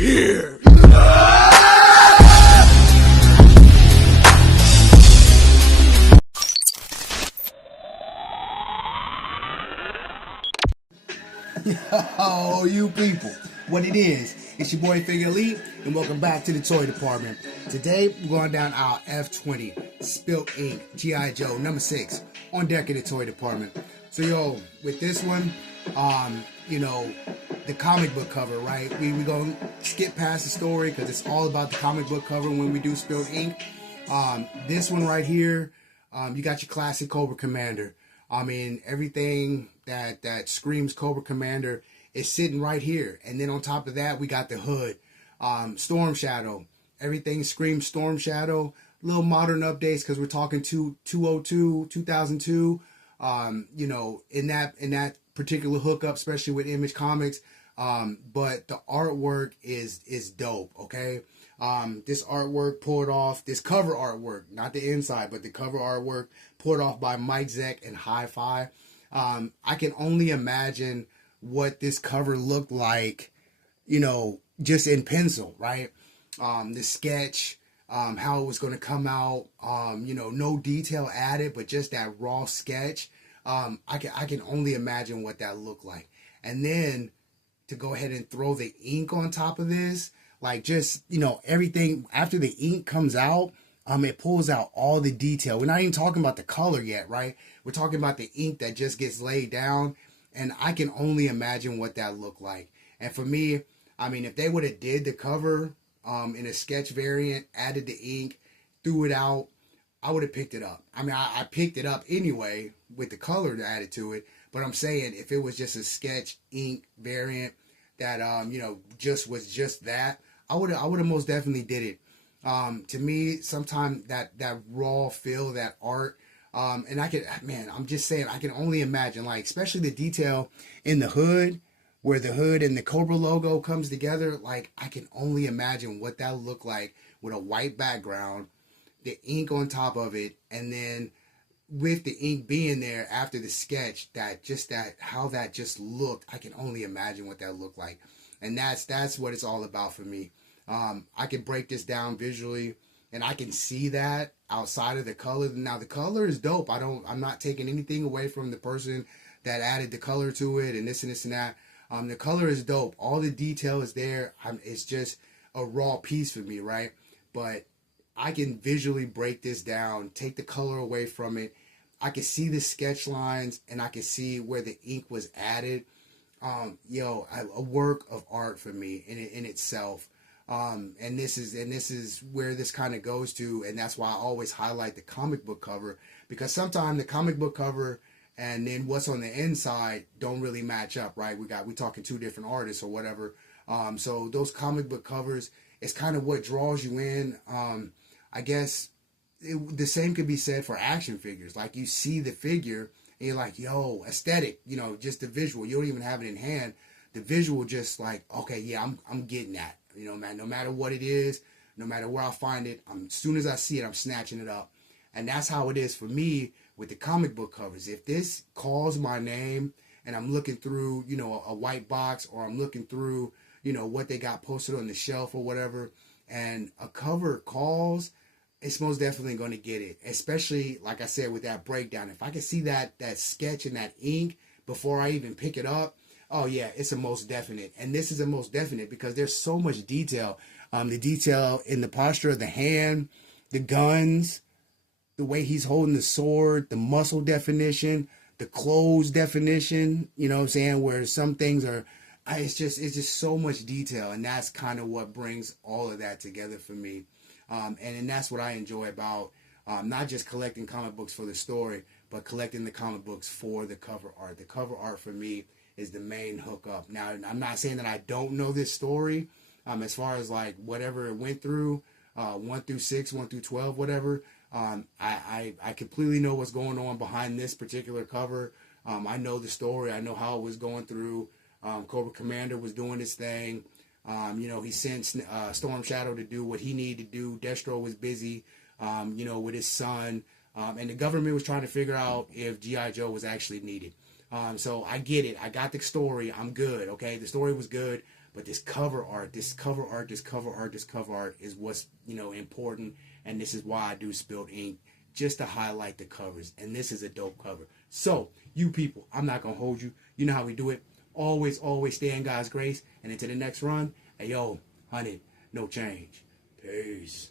here. Yo, you people, what it is, it's your boy Figure Elite, and welcome back to the toy department. Today, we're going down our F20 Spilt Ink G.I JOE number 6 on deck in the toy department. So yo, with this one, you know, the comic book cover, right? We're going to skip past the story because it's all about the comic book cover when we do Spilt Ink. This one right here, you got your classic Cobra Commander. I mean, everything that screams Cobra Commander is sitting right here. And then on top of that, we got the hood. Storm Shadow. Everything screams Storm Shadow. Little modern updates because we're talking 2002, 2002. You know, in that particular hookup, especially with Image Comics. But the artwork is dope, okay? This artwork pulled off, this cover artwork, not the inside, but the cover artwork pulled off by Mike Zeck and Hi-Fi. I can only imagine what this cover looked like, you know, just in pencil, right? The sketch, how it was going to come out, you know, no detail added, but just that raw sketch. I can only imagine what that looked like. And then to go ahead and throw the ink on top of this, like just, you know, everything after the ink comes out, it pulls out all the detail. We're not even talking about the color yet, right? We're talking about the ink that just gets laid down, and I can only imagine what that looked like. And for me, I mean, if they would have did the cover in a sketch variant, added the ink, threw it out, I would have picked it up. I mean, I picked it up anyway with the color added to it, but I'm saying if it was just a sketch ink variant that you know, was just that, I would have most definitely did it. To me, sometimes that raw feel, that art, and I'm just saying, I can only imagine, like, especially the detail in the hood, where the hood and the Cobra logo comes together. Like, I can only imagine what that looked like with a white background, the ink on top of it, and then with the ink being there after the sketch, how that just looked, I can only imagine what that looked like. And that's what it's all about for me. I can break this down visually, and I can see that outside of the color. Now the color is dope. I'm not taking anything away from the person that added the color to it and this and this and that. The color is dope. All the detail is there. It's just a raw piece for me, right? But I can visually break this down, take the color away from it. I can see the sketch lines, and I can see where the ink was added. A work of art for me in itself. And this is where this kind of goes to, and that's why I always highlight the comic book cover, because sometimes the comic book cover and then what's on the inside don't really match up, right? We're talking two different artists or whatever. So those comic book covers, it's kind of what draws you in. I guess the same could be said for action figures. Like, you see the figure and you're like, yo, aesthetic, you know, just the visual. You don't even have it in hand. The visual just like, okay, yeah, I'm getting that. You know, man, no matter what it is, no matter where I find it, as soon as I see it, I'm snatching it up. And that's how it is for me with the comic book covers. If this calls my name and I'm looking through, you know, a white box, or I'm looking through, you know, what they got posted on the shelf or whatever, and a cover calls, it's most definitely going to get it. Especially, like I said, with that breakdown. If I can see that sketch and that ink before I even pick it up, oh yeah, it's a most definite. And this is a most definite because there's so much detail. The detail in the posture of the hand, the guns, the way he's holding the sword, the muscle definition, the clothes definition, you know what I'm saying? Where some things are, it's just so much detail. And that's kind of what brings all of that together for me. And that's what I enjoy about not just collecting comic books for the story, but collecting the comic books for the cover art. The cover art for me is the main hookup. Now, I'm not saying that I don't know this story, as far as like whatever it went through, 1 through 6, 1 through 12, whatever. I completely know what's going on behind this particular cover. I know the story. I know how it was going through. Cobra Commander was doing his thing. You know, he sent Storm Shadow to do what he needed to do. Destro was busy, you know, with his son. And the government was trying to figure out if G.I. Joe was actually needed. So I get it. I got the story. I'm good. Okay. The story was good, But this cover art is what's, you know, important. And this is why I do Spilt Ink, just to highlight the covers. And this is a dope cover. So, you people, I'm not going to hold you. You know how we do it. Always, always stay in God's grace. And into the next run, hey, yo, 100, no change. Peace.